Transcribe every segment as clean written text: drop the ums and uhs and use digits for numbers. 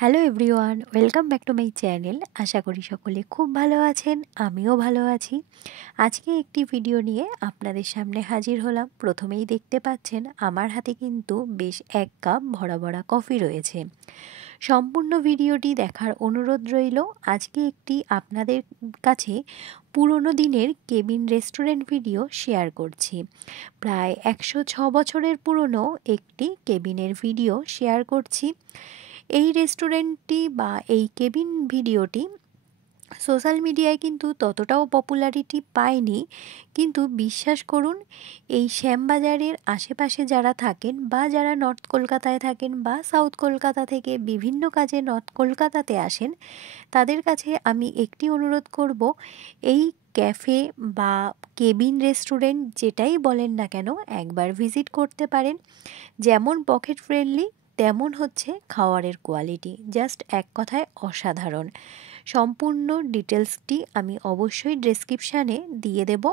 Hello everyone, welcome back to my channel. আশা করি সকলে খুব ভালো আছেন, আমিও ভালো আছি। আজকে একটি ভিডিও নিয়ে আপনাদের সামনে হাজির হলাম। প্রথমেই দেখতে পাচ্ছেন আমার হাতে কিন্তু বেশ 1 কাপ ভরা ভরা কফি রয়েছে। সম্পূর্ণ ভিডিওটি দেখার অনুরোধ রইল। আজকে একটি আপনাদের কাছে পুরনো দিনের কেবিন রেস্টুরেন্ট ভিডিও শেয়ার করছি। প্রায় 106 বছরের পুরনো একটি কেবিনের ভিডিও শেয়ার করছি। এই রেস্টুরেন্টটি বা এই কেবিন ভিডিওটি সোশ্যাল মিডিয়ায় কিন্তু ততটাও পপুলারিটি পায়নি, কিন্তু বিশ্বাস করুন, এই শ্যামবাজারের আশেপাশে যারা থাকেন বা যারা নর্থ কলকাতায় থাকেন বা সাউথ কলকাতা থেকে বিভিন্ন কাজে নর্থ কলকাতাতে আসেন, তাদের কাছে আমি একটি অনুরোধ করব, এই ক্যাফে বা কেবিন রেস্টুরেন্ট যেটাই বলেন না কেন একবার ভিজিট করতে পারেন। যেমন পকেট ফ্রেন্ডলি, তেমন হচ্ছে খাওয়ারের কোয়ালিটি, জাস্ট এক কথায় অসাধারণ। সম্পূর্ণ ডিটেলসটি আমি অবশ্যই ডেসক্রিপশানে দিয়ে দেব,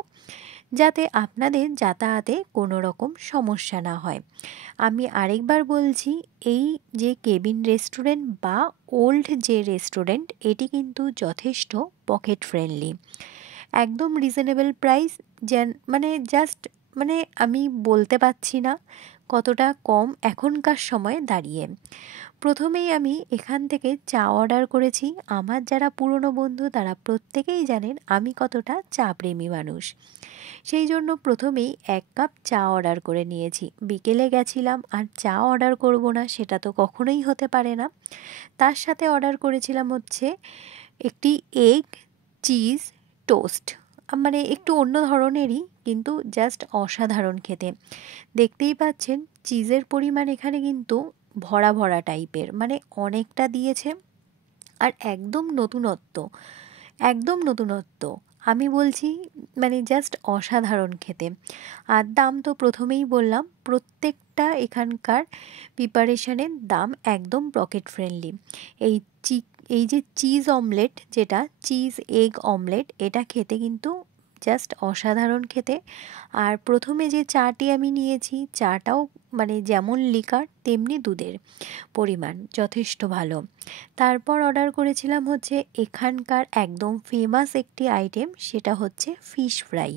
যাতে আপনাদের যাতায়াতে কোনো রকম সমস্যা না হয়। আমি আরেকবার বলছি, এই যে কেবিন রেস্টুরেন্ট বা ওল্ড যে রেস্টুরেন্ট, এটি কিন্তু যথেষ্ট পকেট ফ্রেন্ডলি, একদম রিজনেবল প্রাইস। মানে আমি বলতে পারছি না কতটা কম এখনকার সময়ে দাঁড়িয়ে। প্রথমেই আমি এখান থেকে চা অর্ডার করেছি। আমার যারা পুরনো বন্ধু তারা প্রত্যেকেই জানেন আমি কতটা চা প্রেমী মানুষ। সেই জন্য প্রথমেই 1 কাপ চা অর্ডার করে নিয়েছি। বিকেলে গেছিলাম, আর চা অর্ডার করব না সেটা তো কখনোই হতে পারে না। তার সাথে অর্ডার করেছিলাম হচ্ছে একটি এগ চিজ টোস্ট, মানে একটু অন্য ধরনেরই, কিন্তু জাস্ট অসাধারণ খেতে। দেখতেই পাচ্ছেন চিজের পরিমাণ এখানে কিন্তু ভরা ভরা টাইপের, মানে অনেকটা দিয়েছে। আর একদম নতুনত্ব আমি বলছি, মানে জাস্ট অসাধারণ খেতে। আর দাম তো প্রথমেই বললাম, প্রত্যেকটা এখানকার প্রিপারেশনের দাম একদম পকেট ফ্রেন্ডলি। এই এই যে চিজ অমলেট, যেটা চিজ এগ অমলেট, এটা খেতে কিন্তু জাস্ট অসাধারণ খেতে। আর প্রথমে যে চাটি আমি নিয়েছি, চাটাও মানে যেমন লিকার তেমনি দুধের পরিমাণ যথেষ্ট ভালো। তারপর অর্ডার করেছিলাম হচ্ছে এখানকার একদম ফেমাস একটি আইটেম, সেটা হচ্ছে ফিশ ফ্রাই।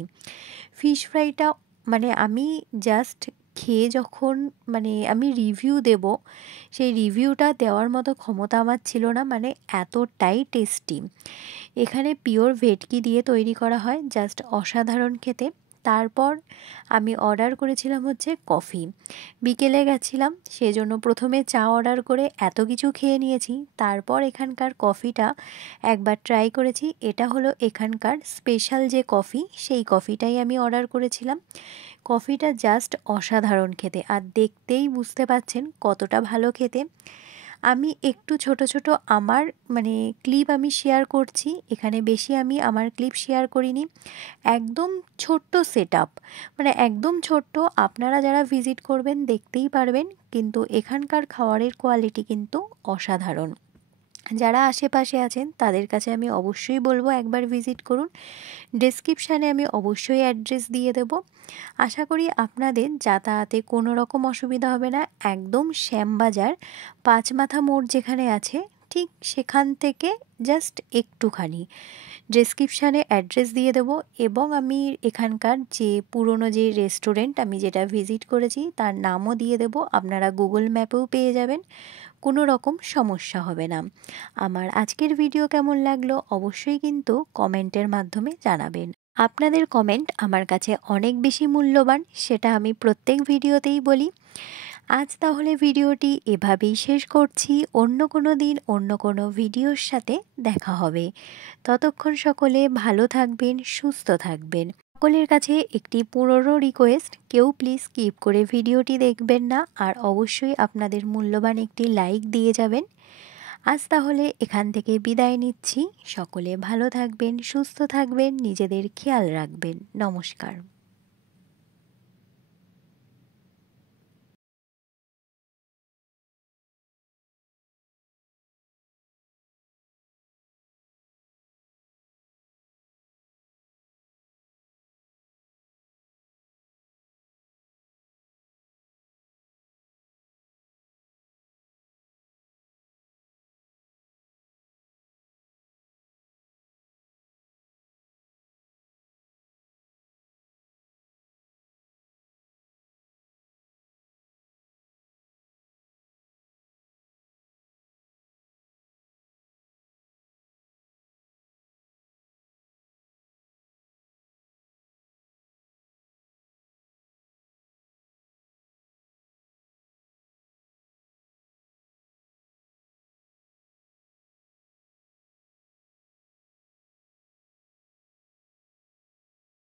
ফিশ ফ্রাইটা মানে আমি জাস্ট খেয়ে যখন মানে আমি রিভিউ দেব, সেই রিভিউটা দেওয়ার মতো ক্ষমতা আমার ছিল না, মানে এতটাই টেস্টি। এখানে পিওর ভেটকি দিয়ে তৈরি করা হয়, জাস্ট অসাধারণ খেতে। তারপর আমি অর্ডার করেছিলাম হচ্ছে কফি। বিকেলে গেছিলাম, সেজন্য প্রথমে চা অর্ডার করে এত কিছু খেয়ে নিয়েছি। তারপর এখানকার কফিটা একবার ট্রাই করেছি। এটা হলো এখানকার স্পেশাল যে কফি, সেই কফিটাই আমি অর্ডার করেছিলাম। কফিটা জাস্ট অসাধারণ খেতে, আর দেখতেই বুঝতে পাচ্ছেন কতটা ভালো খেতে। আমি একটু ছোট ছোট আমার মানে ক্লিপ আমি শেয়ার করছি এখানে, বেশি আমি আমার ক্লিপ শেয়ার করিনি। একদম ছোট্ট সেটআপ, মানে একদম ছোট্ট। আপনারা যারা ভিজিট করবেন দেখতেই পারবেন, কিন্তু এখানকার খাবারের কোয়ালিটি কিন্তু অসাধারণ। যারা আশেপাশে আছেন তাদের কাছে আমি অবশ্যই বলবো একবার ভিজিট করুন। ডেসক্রিপশানে আমি অবশ্যই অ্যাড্রেস দিয়ে দেব। আশা করি আপনাদের যাতায়াতে কোনো রকম অসুবিধা হবে না। একদম শ্যামবাজার 5 মাথা মোড় যেখানে আছে, ঠিক সেখান থেকে জাস্ট একটুখানি। ডেসক্রিপশানে অ্যাড্রেস দিয়ে দেবো, এবং আমি এখানকার যে পুরনো যে রেস্টুরেন্ট আমি যেটা ভিজিট করেছি তার নামও দিয়ে দেবো, আপনারা গুগল ম্যাপেও পেয়ে যাবেন, কোনো রকম সমস্যা হবে না। আমার আজকের ভিডিও কেমন লাগলো অবশ্যই কিন্তু কমেন্টের মাধ্যমে জানাবেন। আপনাদের কমেন্ট আমার কাছে অনেক বেশি মূল্যবান, সেটা আমি প্রত্যেক ভিডিওতেই বলি। আজ তাহলে ভিডিওটি এভাবেই শেষ করছি। অন্য কোনো দিন অন্য কোনো ভিডিওর সাথে দেখা হবে। ততক্ষণ সকলে ভালো থাকবেন, সুস্থ থাকবেন। সকলের কাছে একটি পুরনো রিকোয়েস্ট, কেউ প্লিজ স্কিপ করে ভিডিওটি দেখবেন না, আর অবশ্যই আপনাদের মূল্যবান একটি লাইক দিয়ে যাবেন। আজ তাহলে এখান থেকে বিদায় নিচ্ছি। সকলে ভালো থাকবেন, সুস্থ থাকবেন, নিজেদের খেয়াল রাখবেন। নমস্কার।